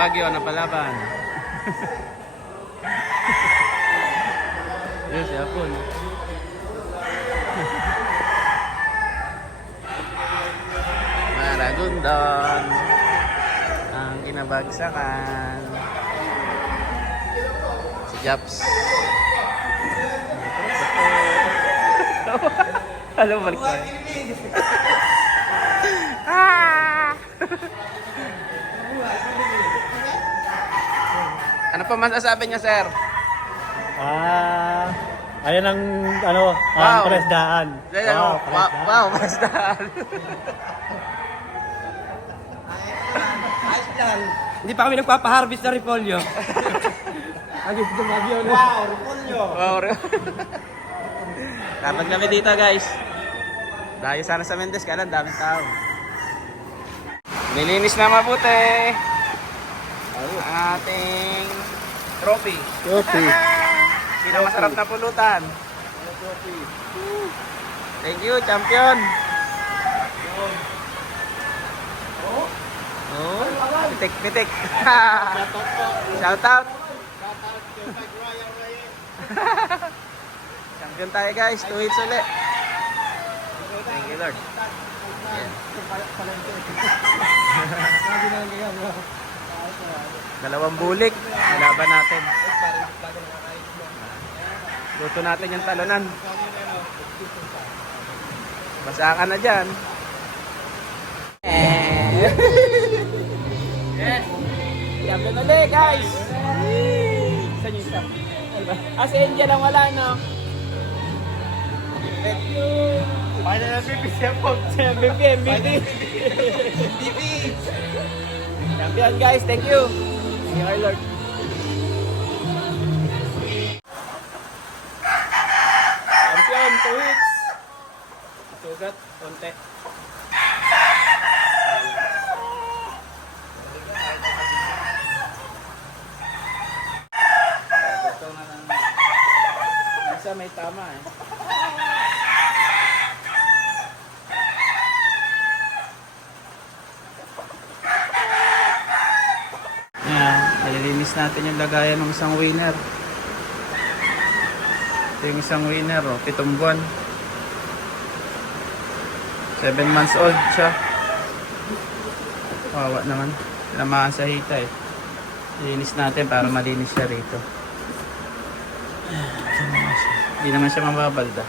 Baguio na palaban. Yun si Apon. Maragondon. Ang kinabagsakan. Si Japs. Halo, balik tayo. Ano pa masasabi niya, sir? Ayan ang ano, ang presdaan. Wow, presdaan. Hindi pa kami nagpapa-harvest na repolyo. Agad Baguio na. Wow, repolyo. Wow, dapat kami dito, guys. Dahil sana sa Mendez, kaya lang daming tao. Nilinis na mabuti ang ating trophy. Sino masarap na pulutan? Thank you, champion. Oh, pitik. Shout out. Champion tayo, guys. 2 hits ulit. Thank you, Lord. Yeah. Dalawang bulik. Nilaban natin. Luto natin yung talunan. Basa ka na dyan. Champion ulit, guys. Saan yung stop? Si Angel lang wala, no? Final MVP siya po. MVP. Champion, guys. Thank you. Thank you, Lord. Champion, 2 hits. Sugat, konti. Isa may tama eh. Nililinis natin yung lagayan ng isang winner. Ito yung isang winner, 7 buwan. 7 months old siya. Wawa naman. Lamaan sa hita eh. Nililinis natin para malinis siya rito. Hindi naman siya mababalda.